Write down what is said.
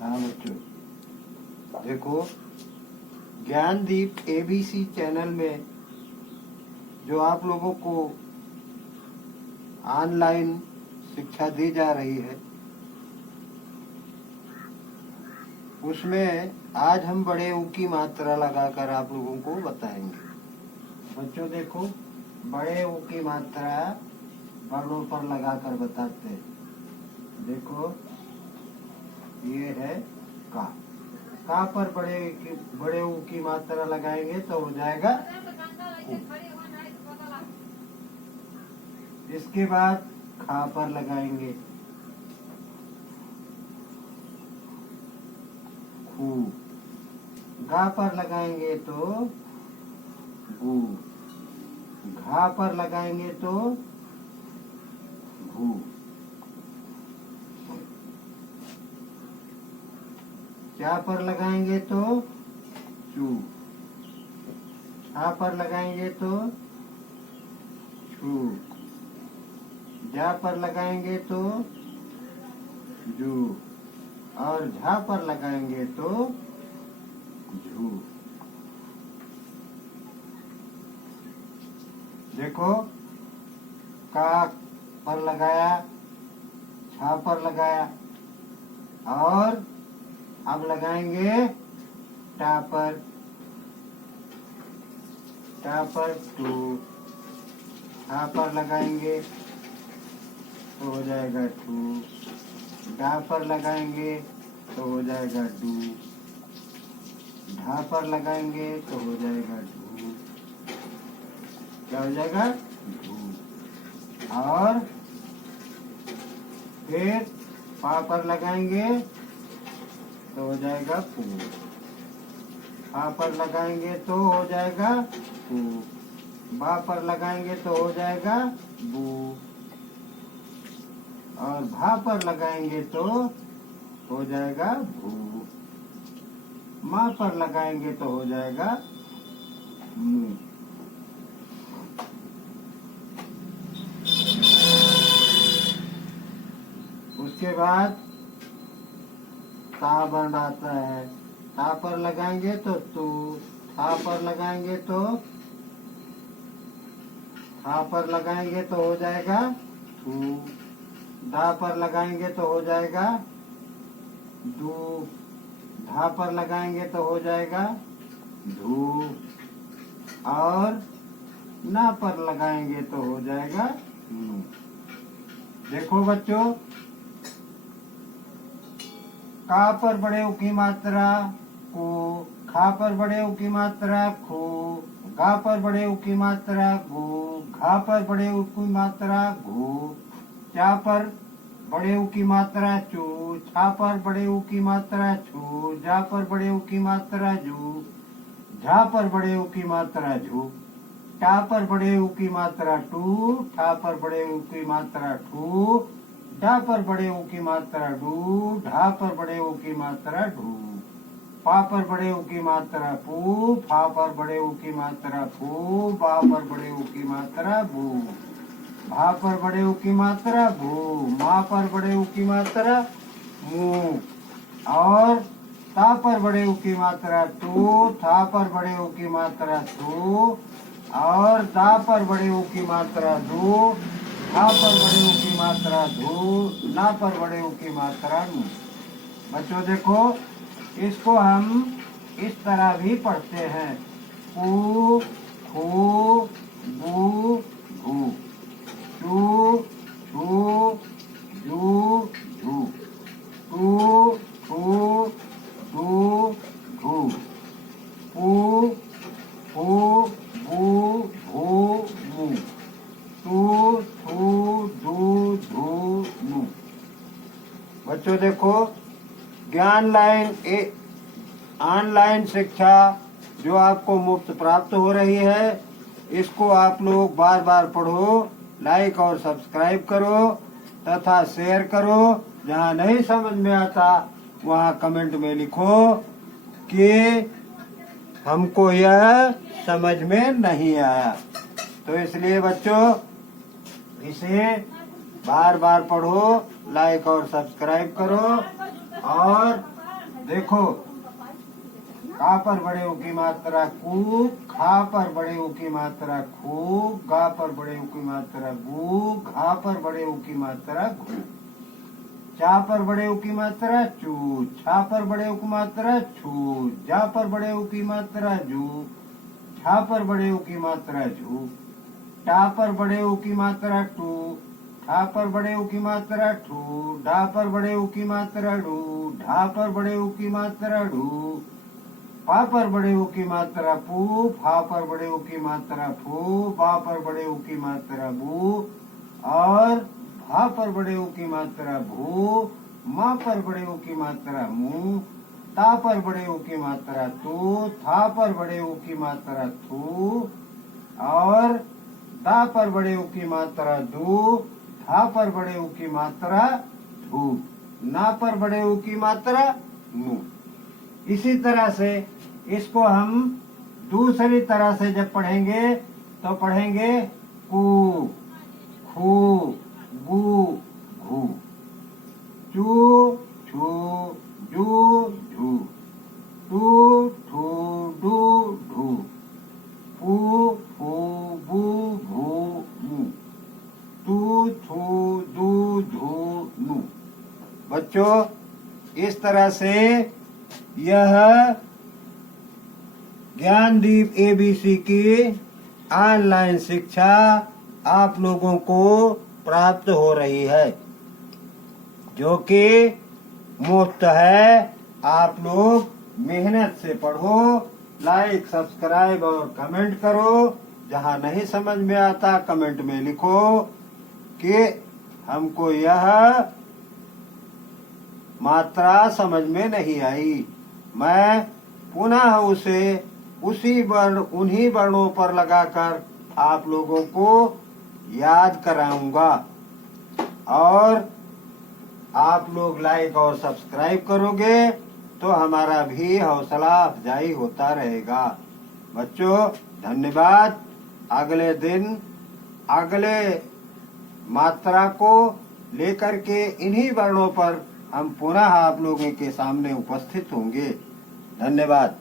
हाँ बच्चों, देखो ज्ञानदीप एबीसी चैनल में जो आप लोगों को ऑनलाइन शिक्षा दी जा रही है, उसमें आज हम बड़े ऊ की मात्रा लगाकर आप लोगों को बताएंगे। बच्चों देखो, बड़े ऊ की मात्रा वर्णों पर लगाकर बताते हैं। देखो ये है का। का पर बड़े ऊ की मात्रा लगाएंगे तो हो जाएगा ऊ। इसके बाद खा पर लगाएंगे खू। गा पर लगाएंगे तो गू। घा पर लगाएंगे तो घू। चा पर लगाएंगे तो चू। छा पर लगाएंगे तो छू। जा पर लगाएंगे तो जू। और झा पर लगाएंगे तो झू। देखो, का पर लगाया, छा पर लगाया, और अब लगाएंगे टा पर। टा पर टू। ठा पर लगाएंगे तो हो जाएगा ठू। डा पर लगाएंगे तो हो जाएगा डू। ढा पर लगाएंगे तो हो जाएगा ढू। क्या हो जाएगा? ढू। और फिर पा पर लगाएंगे तो हो जाएगा पू। पा पर लगाएंगे तो हो जाएगा पू। बा पर लगाएंगे तो हो जाएगा बू। और भा पर लगाएंगे तो हो जाएगा भू। माँ पर लगाएंगे तो हो जाएगा मू। उसके बाद ता वर्ण आता है। ता पर लगाएंगे तो तू। था पर लगाएंगे तो था पर लगाएंगे तो हो जाएगा थू। दा पर लगाएंगे तो हो जाएगा दू। धा पर लगाएंगे तो हो जाएगा धू। और ना पर लगाएंगे तो हो जाएगा नू। देखो बच्चों, का पर बड़े ऊ की मात्रा को। खा पर बड़े ऊ की मात्रा खू। गा पर बड़े ऊ की मात्रा गू। घा पर बड़े ऊ की मात्रा घू। चा पर बड़े ऊ की मात्रा चू। छा पर बड़े ऊ की मात्रा छू। जा पर बड़े ऊ की मात्रा जू। झा पर बड़े ऊ की मात्रा झू। टा पर बड़े ऊ की मात्रा टू। ठा पर बड़े ऊ की मात्रा ठू। डा पर बड़े ऊ की मात्रा डू। ढा पर बड़े ऊ की मात्रा ढू। पा पर बड़े ऊ की मात्रा पू। फा पर बड़े ऊ की मात्रा फू। बा पर बड़े ऊ की मात्रा बू। भा पर बड़े ऊ की मात्रा भू। मा पर बड़े ऊ की मात्रा मू। और ता पर बड़े ऊ की मात्रा टू। था पर बड़े ऊ की मात्रा थू। और दा पर बड़े ऊ की मात्रा धू। हा पर बड़े ऊ की मात्रा धू। ना पर बड़े ऊ की मात्रा नू। बच्चों देखो, इसको हम इस तरह भी पढ़ते हैं। कू, खू, गू, घू। चू, छू, जू, झू। टू, ठू, डू, ढू। पू, फू, बू, भू, मू। टू, ठू, डू, ढू, नू। बच्चों देखो, ऑनलाइन शिक्षा जो आपको मुफ्त प्राप्त हो रही है, इसको आप लोग बार बार पढ़ो, लाइक और सब्सक्राइब करो तथा शेयर करो। जहाँ नहीं समझ में आता वहाँ कमेंट में लिखो कि हमको यह समझ में नहीं आया। तो इसलिए बच्चों, इसे बार बार पढ़ो, लाइक और सब्सक्राइब करो और देखो, का पर बड़े ऊ की मात्रा कू, खा पर बड़े ऊ की मात्रा खू, गा पर बड़े ऊ की मात्रा गू, घा पर बड़े ऊ की मात्रा घू, चा पर बड़े ऊ की मात्रा चू, छा पर बड़े ऊ की मात्रा छू, जा पर बड़े ऊ की मात्रा जू, झा पर बड़े ऊ की मात्रा झू, टा पर बड़े ऊ की मात्रा टू, ठा पर बड़े ऊ की मात्रा ठू, डा पर बड़े ऊ की मात्रा डू, ढा पर बड़े ऊ की मात्रा ढू, पा पर बड़े ऊ की मात्रा पू, फा पर बड़े ऊ की मात्रा फू, बा पर बड़े ऊ की मात्रा बू, और भा पर बड़े ऊ की मात्रा भू, मा पर बड़े ऊ की मात्रा मू, ता पर बड़े ऊ की मात्रा तू, था पर बड़े ऊ की मात्रा थू, और दा पर बड़े ऊ की मात्रा दू, था पर बड़े ऊ की मात्रा धू, ना पर बड़े ऊ की मात्रा नू। इसी तरह से इसको हम दूसरी तरह से जब पढ़ेंगे तो पढ़ेंगे कू, खू, गू, घू, चू, छू, जू, झू, टू, ठू, डू, ढू, फू, फू, बू, भू, मू, टू, थू, दू, धू, नू। बच्चों, इस तरह से यह ज्ञानदीप एबीसी की ऑनलाइन शिक्षा आप लोगों को प्राप्त हो रही है, जो कि मुफ्त है। आप लोग मेहनत से पढ़ो, लाइक, सब्सक्राइब और कमेंट करो। जहां नहीं समझ में आता कमेंट में लिखो कि हमको यह मात्रा समझ में नहीं आई। मैं पुनः उसे उसी वर्ण, उन्हीं वर्णों पर लगाकर आप लोगों को याद कराऊंगा, और आप लोग लाइक और सब्सक्राइब करोगे तो हमारा भी हौसला अफजाई होता रहेगा। बच्चों, धन्यवाद। अगले दिन अगले मात्रा को लेकर के इन्हीं वर्णों पर हम पुनः आप लोगों के सामने उपस्थित होंगे। धन्यवाद।